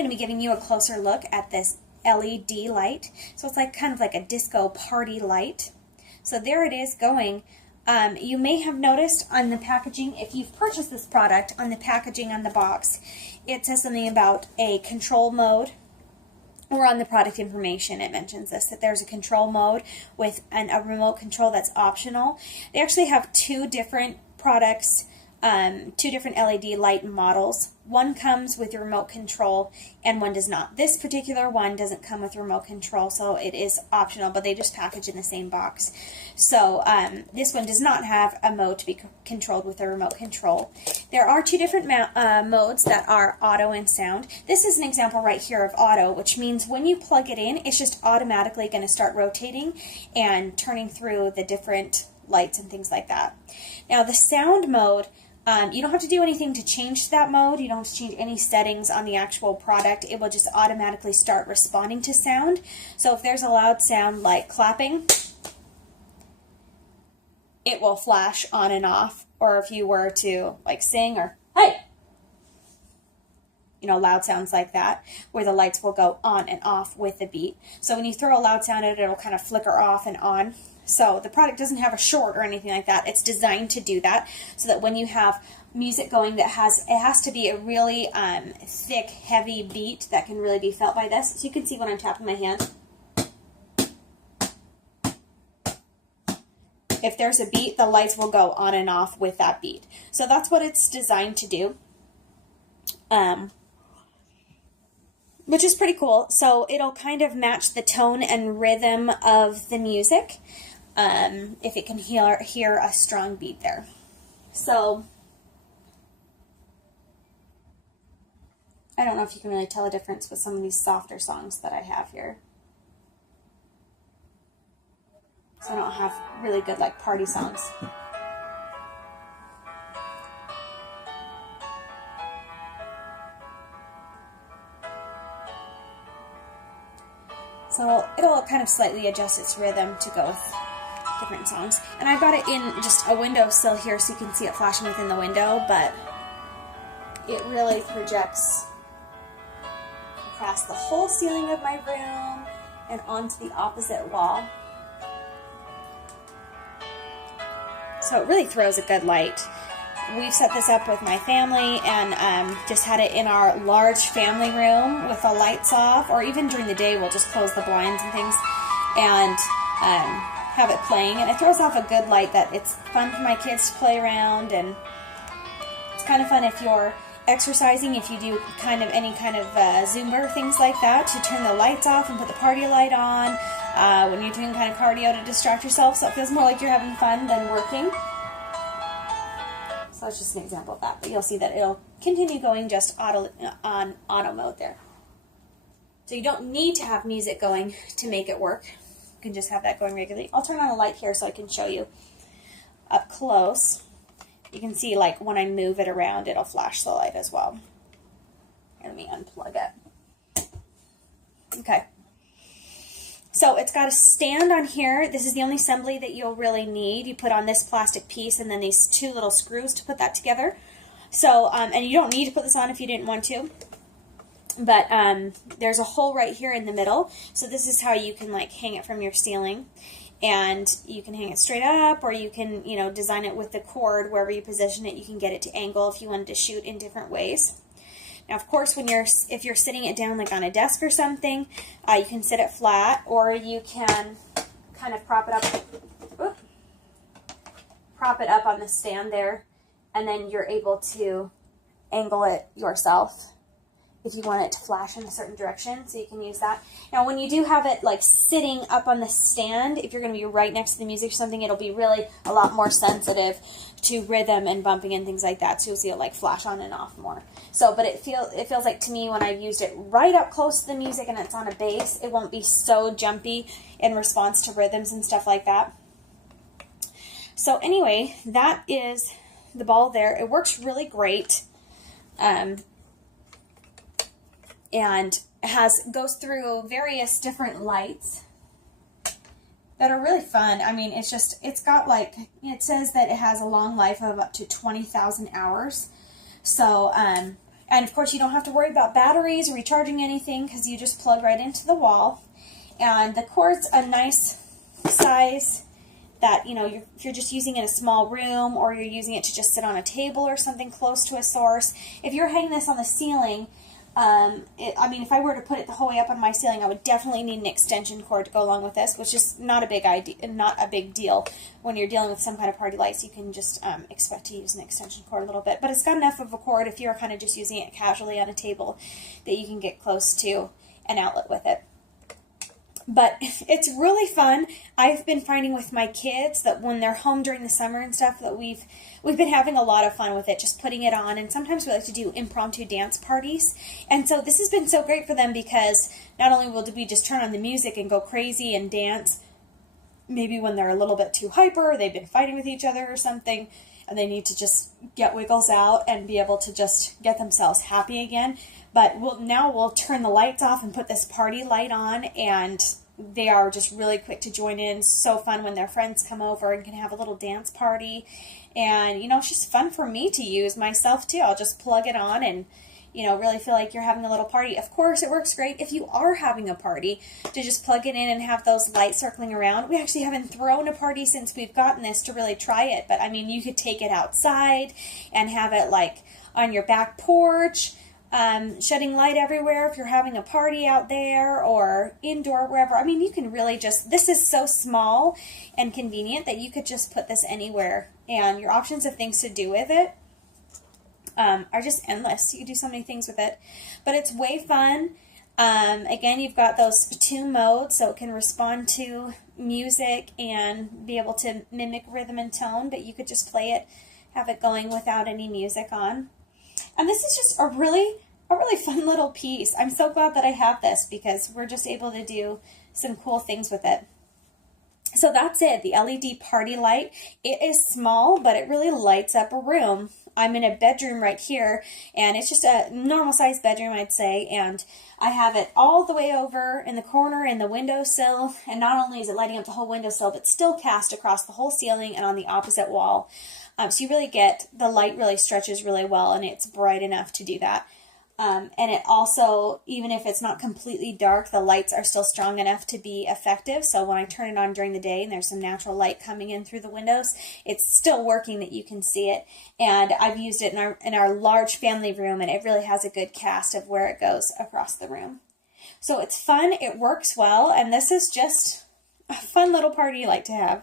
going to be giving you a closer look at this LED light. So it's like kind of like a disco party light. So there it is going. You may have noticed on the packaging, if you've purchased this product, on the packaging on the box, it says something about a control mode, or on the product information it mentions this, that there's a control mode with a remote control that's optional. They actually have two different products, two different LED light models. One comes with your remote control and one does not. This particular one doesn't come with remote control, so it is optional, but they just package in the same box. So this one does not have a mode to be controlled with a remote control. There are two different modes that are auto and sound. This is an example right here of auto, which means when you plug it in, it's just automatically going to start rotating and turning through the different lights and things like that. Now the sound mode, you don't have to do anything to change that mode. You don't have to change any settings on the actual product. It will just automatically start responding to sound. So if there's a loud sound like clapping, it will flash on and off. Or if you were to like sing or hey, you know, loud sounds like that, where the lights will go on and off with the beat. So when you throw a loud sound at it, it'll kind of flicker off and on. So the product doesn't have a short or anything like that. It's designed to do that, so that when you have music going that it has to be a really thick, heavy beat that can really be felt by this. So you can see when I'm tapping my hand. If there's a beat, the lights will go on and off with that beat. So that's what it's designed to do. Which is pretty cool. So it'll kind of match the tone and rhythm of the music, if it can hear a strong beat there. So I don't know if you can really tell a difference with some of these softer songs that I have here. So I don't have really good like party songs. So it'll kind of slightly adjust its rhythm to go with different songs. And I've got it in just a windowsill here so you can see it flashing within the window, but it really projects across the whole ceiling of my room and onto the opposite wall. So it really throws a good light. We've set this up with my family and just had it in our large family room with the lights off, or even during the day we'll just close the blinds and things and have it playing, and it throws off a good light that it's fun for my kids to play around, and it's kind of fun if you're exercising, if you do kind of any kind of Zumba or things like that, to turn the lights off and put the party light on when you're doing kind of cardio to distract yourself, so it feels more like you're having fun than working. So that's just an example of that, but you'll see that it'll continue going just on auto mode there. So you don't need to have music going to make it work. You can just have that going regularly. I'll turn on a light here so I can show you up close. You can see like when I move it around, it'll flash the light as well. Here, let me unplug it. Okay. So it's got a stand on here. This is the only assembly that you'll really need. You put on this plastic piece and then these two little screws to put that together. So, and you don't need to put this on if you didn't want to. But there's a hole right here in the middle. So this is how you can like hang it from your ceiling. And you can hang it straight up, or you can, you know, design it with the cord. Wherever you position it, you can get it to angle if you wanted to shoot in different ways. Now, of course, if you're sitting it down like on a desk or something, you can sit it flat, or you can kind of prop it up on the stand there, and then you're able to angle it yourself if you want it to flash in a certain direction, so you can use that. Now, when you do have it like sitting up on the stand, if you're going to be right next to the music or something, it'll be really a lot more sensitive to rhythm and bumping and things like that, so you'll see it like flash on and off more. So, but it feels like to me when I've used it right up close to the music and it's on a bass, it won't be so jumpy in response to rhythms and stuff like that. So anyway, that is the ball there. It works really great. And goes through various different lights that are really fun. I mean, it's got like, it says that it has a long life of up to 20,000 hours. So, and And of course, you don't have to worry about batteries or recharging anything because you just plug right into the wall. And the cord's a nice size that, you know, if you're just using it in a small room, or you're using it to just sit on a table or something close to a source. If you're hanging this on the ceiling, I mean, if I were to put it the whole way up on my ceiling, I would definitely need an extension cord to go along with this, which is not a big deal. When you're dealing with some kind of party lights, you can just expect to use an extension cord a little bit. But it's got enough of a cord if you're kind of just using it casually on a table that you can get close to an outlet with it. But it's really fun. I've been finding with my kids that when they're home during the summer and stuff, that we've been having a lot of fun with it, just putting it on. And sometimes we like to do impromptu dance parties. And so this has been so great for them, because not only will we just turn on the music and go crazy and dance, maybe when they're a little bit too hyper, they've been fighting with each other or something, and they need to just get wiggles out and be able to just get themselves happy again. But now we'll turn the lights off and put this party light on, and they are just really quick to join in. So fun when their friends come over and can have a little dance party. And, you know, it's just fun for me to use myself too. I'll just plug it on and, you know, really feel like you're having a little party. Of course, it works great if you are having a party to just plug it in and have those lights circling around. We actually haven't thrown a party since we've gotten this to really try it. But, I mean, you could take it outside and have it, like, on your back porch, shedding light everywhere if you're having a party out there, or indoor, wherever. I mean, you can really just, this is so small and convenient that you could just put this anywhere, and your options of things to do with it are just endless. You can do so many things with it, but it's way fun. Again, you've got those spittoon modes, so it can respond to music and be able to mimic rhythm and tone, but you could just play it, have it going without any music on. And this is just a really fun little piece. I'm so glad that I have this, because we're just able to do some cool things with it. So that's it, the LED party light. It is small, but it really lights up a room. I'm in a bedroom right here, and it's just a normal sized bedroom, I'd say, and I have it all the way over in the corner in the windowsill, and not only is it lighting up the whole windowsill, but still cast across the whole ceiling and on the opposite wall. So you really get, the light really stretches really well, and it's bright enough to do that. And it also, even if it's not completely dark, the lights are still strong enough to be effective. So when I turn it on during the day and there's some natural light coming in through the windows, it's still working, that you can see it. And I've used it in our large family room, and it really has a good cast of where it goes across the room. So it's fun, it works well, and this is just a fun little party you like to have.